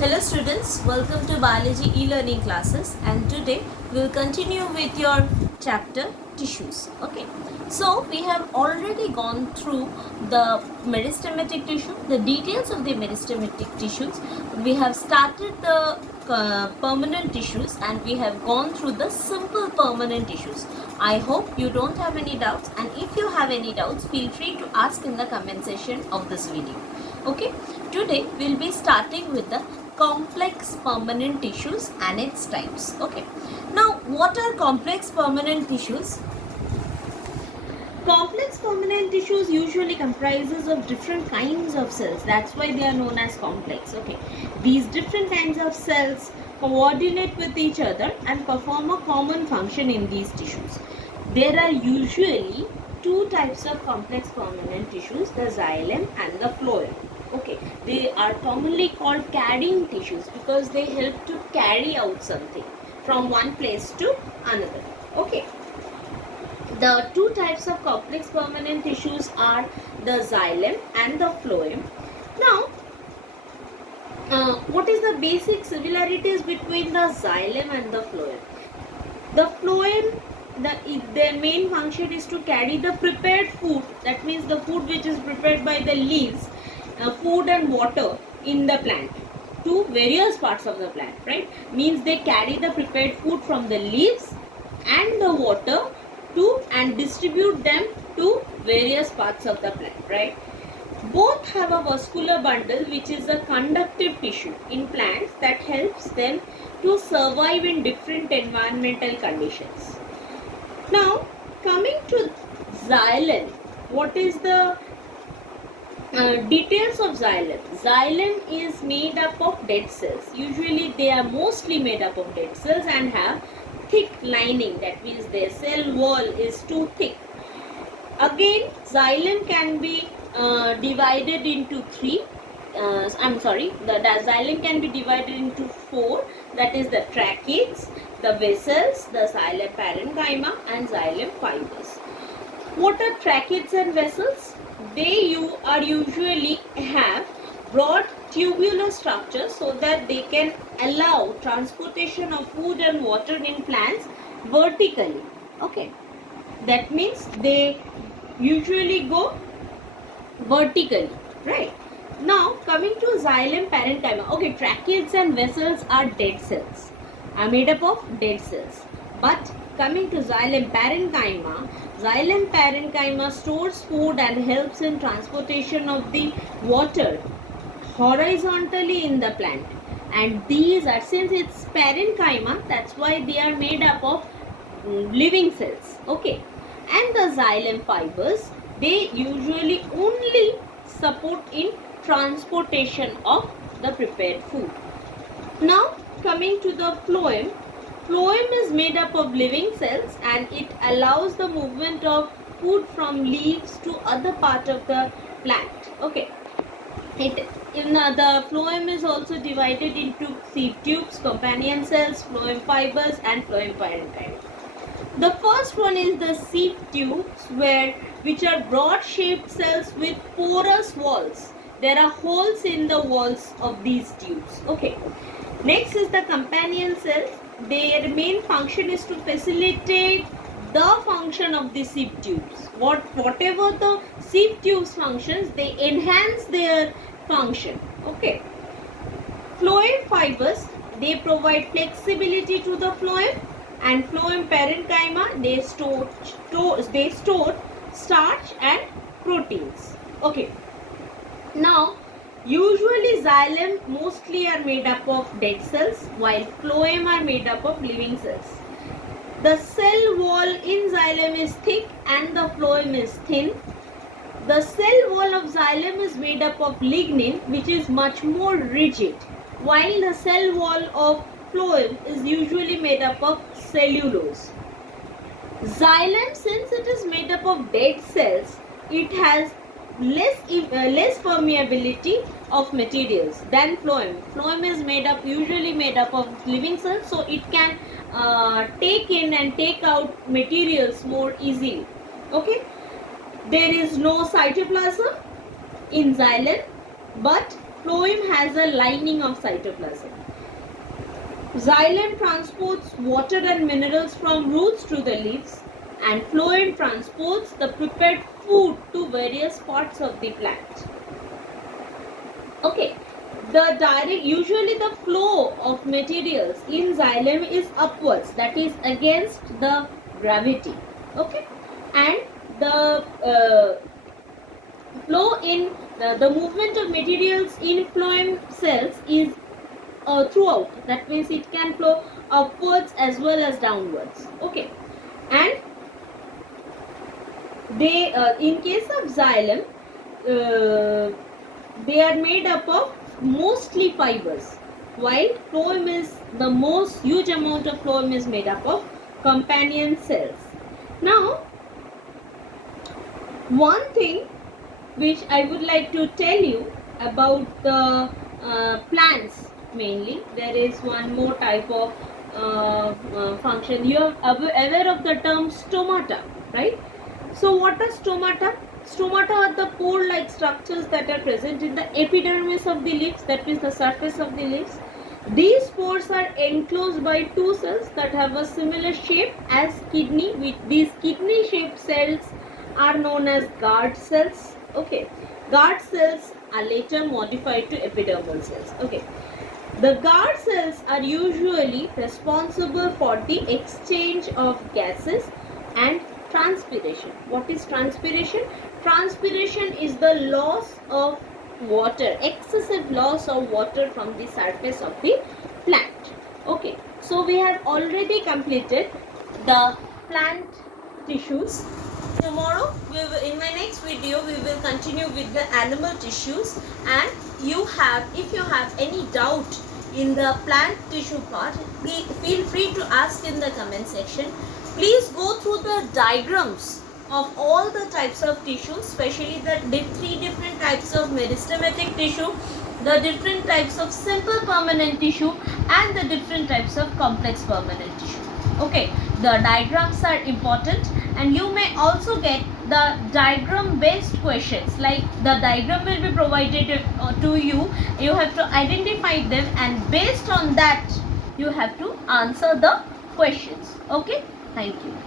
Hello students, welcome to biology e-learning classes, and today we will continue with your chapter tissues. Okay, so we have already gone through the meristematic tissue, the details of the meristematic tissues. We have started the permanent tissues and we have gone through the simple permanent tissues. I hope you don't have any doubts, and if you have any doubts, feel free to ask in the comment section of this video. Okay, today we'll be starting with the complex permanent tissues and its types. Okay, now what are complex permanent tissues? Complex permanent tissues usually comprises of different kinds of cells. That's why they are known as complex. Okay, these different kinds of cells coordinate with each other and perform a common function in these tissues. There are usually two types of complex permanent tissues, the xylem and the phloem. Okay, they are commonly called carrying tissues because they help to carry out something from one place to another. Okay, the two types of complex permanent tissues are the xylem and the phloem. Now, what is the basic similarities between the xylem and the phloem? The phloem, their main function is to carry the prepared food, that means the food which is prepared by the leaves, food and water in the plant to various parts of the plant, right? Means they carry the prepared food from the leaves and the water to and distribute them to various parts of the plant, right? Both have a vascular bundle which is a conductive tissue in plants that helps them to survive in different environmental conditions. Now, coming to xylem, what is the details of xylem? Xylem is made up of dead cells. Usually they are mostly made up of dead cells and have thick lining. That means their cell wall is too thick. Again, xylem can be divided into three. The xylem can be divided into four. That is the tracheids, the vessels, the xylem parenchyma and xylem fibers. What are tracheids and vessels? They are usually have broad tubular structures so that they can allow transportation of food and water in plants vertically. Okay, that means they usually go vertically, right? Now coming to xylem parenchyma. Okay, tracheids and vessels are dead cells, are made up of dead cells. But coming to xylem parenchyma stores food and helps in transportation of the water horizontally in the plant. And these are, since it's parenchyma, that's why they are made up of living cells. Okay, and the xylem fibers, they usually only support in transportation of the prepared food. Now coming to the phloem. Phloem is made up of living cells and it allows the movement of food from leaves to other part of the plant. Okay, the phloem is also divided into seed tubes, companion cells, phloem fibers and phloem parenchyma. The first one is the seed tubes, which are broad shaped cells with porous walls. There are holes in the walls of these tubes. Okay. Next is the companion cells. Their main function is to facilitate the function of the sieve tubes. Whatever the sieve tubes functions, they enhance their function. Okay. Phloem fibers, they provide flexibility to the phloem, and phloem parenchyma, they store starch and proteins. Okay. Now, usually xylem mostly are made up of dead cells while phloem are made up of living cells. The cell wall in xylem is thick and the phloem is thin. The cell wall of xylem is made up of lignin, which is much more rigid, while the cell wall of phloem is usually made up of cellulose. Xylem, since it is made up of dead cells, it has less permeability of materials than phloem. Phloem is usually made up of living cells, so it can take in and take out materials more easily. Okay, there is no cytoplasm in xylem, but phloem has a lining of cytoplasm. Xylem transports water and minerals from roots to the leaves, and phloem transports the prepared food to various parts of the plant. Okay, usually the flow of materials in xylem is upwards, that is against the gravity. Okay, and the flow in the movement of materials in phloem cells is throughout. That means it can flow upwards as well as downwards. Okay, and they in case of xylem, they are made up of mostly fibers, while phloem is the most huge amount of phloem is made up of companion cells. Now, one thing which I would like to tell you about the plants mainly, there is one more type of function. You are aware of the term stomata, right? So what are stomata? Stomata are the pore-like structures that are present in the epidermis of the leaves, that means the surface of the leaves. These pores are enclosed by two cells that have a similar shape as kidney. With these kidney-shaped cells are known as guard cells. Okay, guard cells are later modified to epidermal cells. Okay, the guard cells are usually responsible for the exchange of gases and transpiration. What is transpiration? Transpiration is the loss of water, excessive loss of water from the surface of the plant. Okay, so we have already completed the plant tissues. Tomorrow, in my next video, we will continue with the animal tissues, and if you have any doubt in the plant tissue part, feel free to ask in the comment section. Please go through the diagrams of all the types of tissue, especially the three different types of meristematic tissue, the different types of simple permanent tissue, and the different types of complex permanent tissue. Okay, the diagrams are important, and you may also get the diagram based questions, like the diagram will be provided to you. You have to identify them, and based on that you have to answer the questions. Okay, thank you.